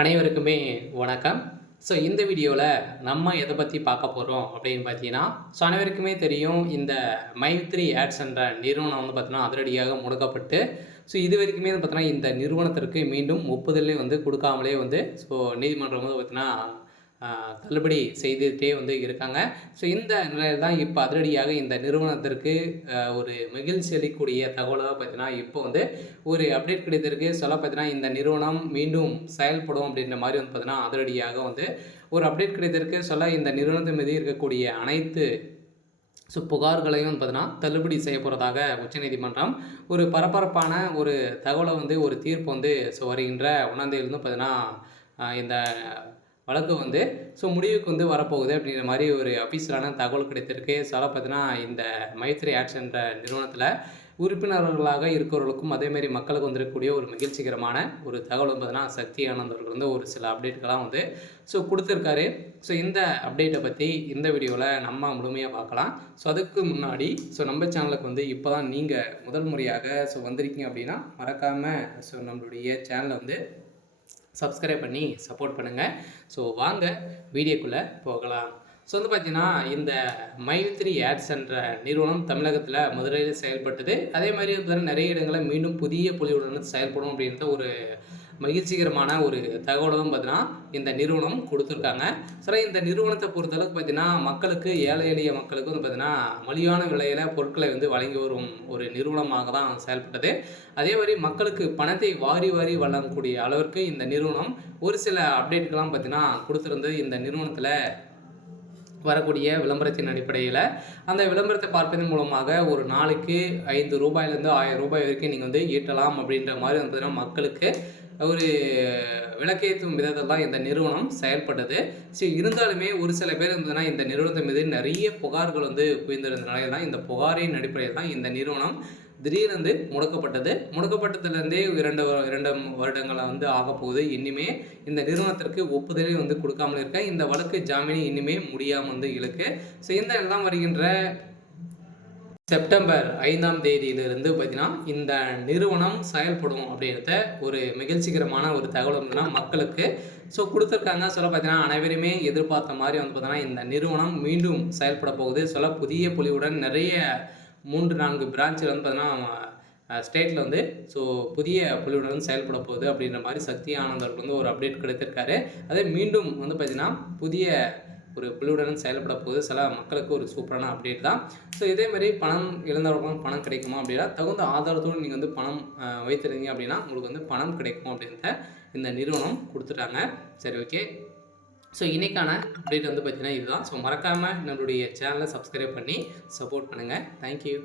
அனைவருக்குமே வணக்கம். இந்த வீடியோவில் நம்ம எதை பற்றி பார்க்க போகிறோம் அப்படின்னு பார்த்தீங்கன்னா, அனைவருக்குமே தெரியும் இந்த மைத்ரி ஆட்ஸ் என்ற நிறுவனம் வந்து பார்த்தீங்கன்னா, அதிரடியாக முடக்கப்பட்டு இது வரைக்குமே வந்து பார்த்தீங்கன்னா, இந்த நிறுவனத்திற்கு மீண்டும் ஒப்புதலே வந்து கொடுக்காமலே வந்து நீதிமன்றம் வந்து பார்த்தீங்கன்னா தள்ளுபடி செய்துட்டே வந்து இருக்காங்க. இந்த நிலையில தான் இப்போ அதிரடியாக இந்த நிறுவனத்திற்கு ஒரு மகிழ்ச்சி அளிக்கக்கூடிய தகவலாக பார்த்தீங்கன்னா, இப்போ வந்து ஒரு அப்டேட் கிடைத்திருக்கு. பார்த்தீங்கன்னா, இந்த நிறுவனம் மீண்டும் செயல்படும் அப்படின்ற மாதிரி வந்து பார்த்தீங்கன்னா, அதிரடியாக வந்து ஒரு அப்டேட் கிடைத்திருக்கு. இந்த நிறுவனத்தின் மீது இருக்கக்கூடிய அனைத்து புகார்களையும் வந்து பார்த்தீங்கன்னா, தள்ளுபடி செய்ய போறதாக உச்சநீதிமன்றம் ஒரு பரபரப்பான ஒரு தகவலை வந்து ஒரு தீர்ப்பு வந்து வருகின்ற 1ஆம் தேதியிலிருந்து பார்த்தீங்கன்னா, இந்த வழக்கு வந்து முடிவுக்கு வந்து வரப்போகுது அப்படிங்கிற மாதிரி ஒரு அஃபீஷியலான தகவல் கிடைத்திருக்கு. பார்த்தீங்கன்னா, இந்த மைத்ரி ஆட்ஸ் என்ற நிறுவனத்தில உறுப்பினர்களாக இருக்கிறவர்களுக்கும் அதேமாரி மக்களுக்கு வந்திருக்கக்கூடிய ஒரு மகிழ்ச்சிகரமான ஒரு தகவல் வந்து பார்த்தீங்கன்னா, சக்தி ஆனந்த் அவர்கள் வந்து ஒரு சில அப்டேட்கள்லாம் வந்து கொடுத்துருக்காரு. இந்த அப்டேட்டை பற்றி இந்த வீடியோவில் நம்ம முழுமையாக பார்க்கலாம். அதுக்கு முன்னாடி நம்ம சேனலுக்கு வந்து இப்போ தான் நீங்கள் முதல் முறையாக வந்திருக்கீங்க அப்படின்னா மறக்காமல் நம்மளுடைய சேனலை வந்து சப்ஸ்கிரைப் பண்ணி சப்போர்ட் பண்ணுங்கள். வாங்க வீடியோக்குள்ளே போகலாம். வந்து பார்த்தீங்கன்னா, இந்த மைத்ரி ஆட்ஸ் என்ற நிறுவனம் தமிழகத்தில் மதுரையில் செயல்பட்டது. அதே மாதிரி வந்து நிறைய இடங்களில் மீண்டும் புதிய பொலிவுடன் செயல்படும் அப்படின்ற ஒரு மகிழ்ச்சிகரமான ஒரு தகவலும் பார்த்தீங்கன்னா, இந்த நிறுவனம் கொடுத்துருக்காங்க. இந்த நிறுவனத்தை பொறுத்தளவுக்கு பார்த்தீங்கன்னா, மக்களுக்கு ஏழை எளிய மக்களுக்கு வந்து பார்த்தீங்கன்னா, மலிவான விலையில் பொருட்களை வந்து வழங்கி வரும் ஒரு நிறுவனமாக தான் செயல்பட்டது. அதே மாதிரி மக்களுக்கு பணத்தை வாரி வாரி வழங்கக்கூடிய அளவிற்கு இந்த நிறுவனம் ஒரு சில அப்டேட்கள்லாம் பார்த்தீங்கன்னா கொடுத்துருந்து. இந்த நிறுவனத்தில் வரக்கூடிய விளம்பரத்தின் அடிப்படையில் அந்த விளம்பரத்தை பார்ப்பதன் மூலமாக ஒரு நாளைக்கு ரூ. 5லேருந்து ரூ. 1000 வரைக்கும் நீங்கள் வந்து ஈட்டலாம் அப்படின்ற மாதிரி வந்து பார்த்தீங்கன்னா, மக்களுக்கு ஒரு விளக்கேற்றும் விதத்தில் தான் இந்த நிறுவனம் செயல்பட்டது. இருந்தாலுமே ஒரு சில பேர் இருந்ததுன்னா இந்த நிறுவனத்தின் மீது நிறைய புகார்கள் வந்து குவிந்திருந்தனால தான் இந்த புகாரின் அடிப்படையில் தான் இந்த நிறுவனம் திடீரென்று முடக்கப்பட்டது. முடக்கப்பட்டதுலேருந்தே 2 வருடங்கள் வந்து ஆகப்போகுது. இன்னுமே இந்த நிறுவனத்திற்கு ஒப்புதலே வந்து கொடுக்காமல் இருக்க இந்த வழக்கு ஜாமீன் இன்னுமே முடியாமல் வந்து இழுக்கு. இந்த எல்லாம் வருகின்ற செப்டம்பர் 5ஆம் தேதியிலிருந்து பார்த்தீங்கன்னா, இந்த நிறுவனம் செயல்படும் அப்படின்றத ஒரு மகிழ்ச்சிகரமான ஒரு தகவல் வந்துன்னா மக்களுக்கு கொடுத்துருக்காங்க. பார்த்தீங்கன்னா, அனைவருமே எதிர்பார்த்த மாதிரி வந்து பார்த்தீங்கன்னா, இந்த நிறுவனம் மீண்டும் செயல்பட போகுது. புதிய பொலிவுடன் நிறைய 3-4 பிரான்ச்சில் வந்து பார்த்தீங்கன்னா, ஸ்டேட்டில் வந்து புதிய பொலிவுடன் செயல்பட போகுது அப்படின்ற மாதிரி சக்தி ஆனந்த் அவர்கள் வந்து ஒரு அப்டேட் கிடைத்திருக்காரு. அதே மீண்டும் வந்து பார்த்தீங்கன்னா, புதிய ஒரு பொலிவுடன் செயல்பட போகுது. மக்களுக்கு ஒரு சூப்பரான அப்டேட் தான். இதேமாதிரி பணம் இழந்தவர்களும் பணம் கிடைக்குமா அப்படின்னா, தகுந்த ஆதாரத்தோடு நீங்கள் வந்து பணம் வைத்திருந்தீங்க அப்படின்னா உங்களுக்கு வந்து பணம் கிடைக்கும் அப்படின்றத இந்த நிறுவனம் கொடுத்துட்டாங்க. ஓகே. இன்றைக்கான அப்டேட் வந்து பார்த்திங்கன்னா இதுதான். மறக்காமல் நம்மளுடைய சேனலை சப்ஸ்கிரைப் பண்ணி சப்போர்ட் பண்ணுங்கள். தேங்க்யூ.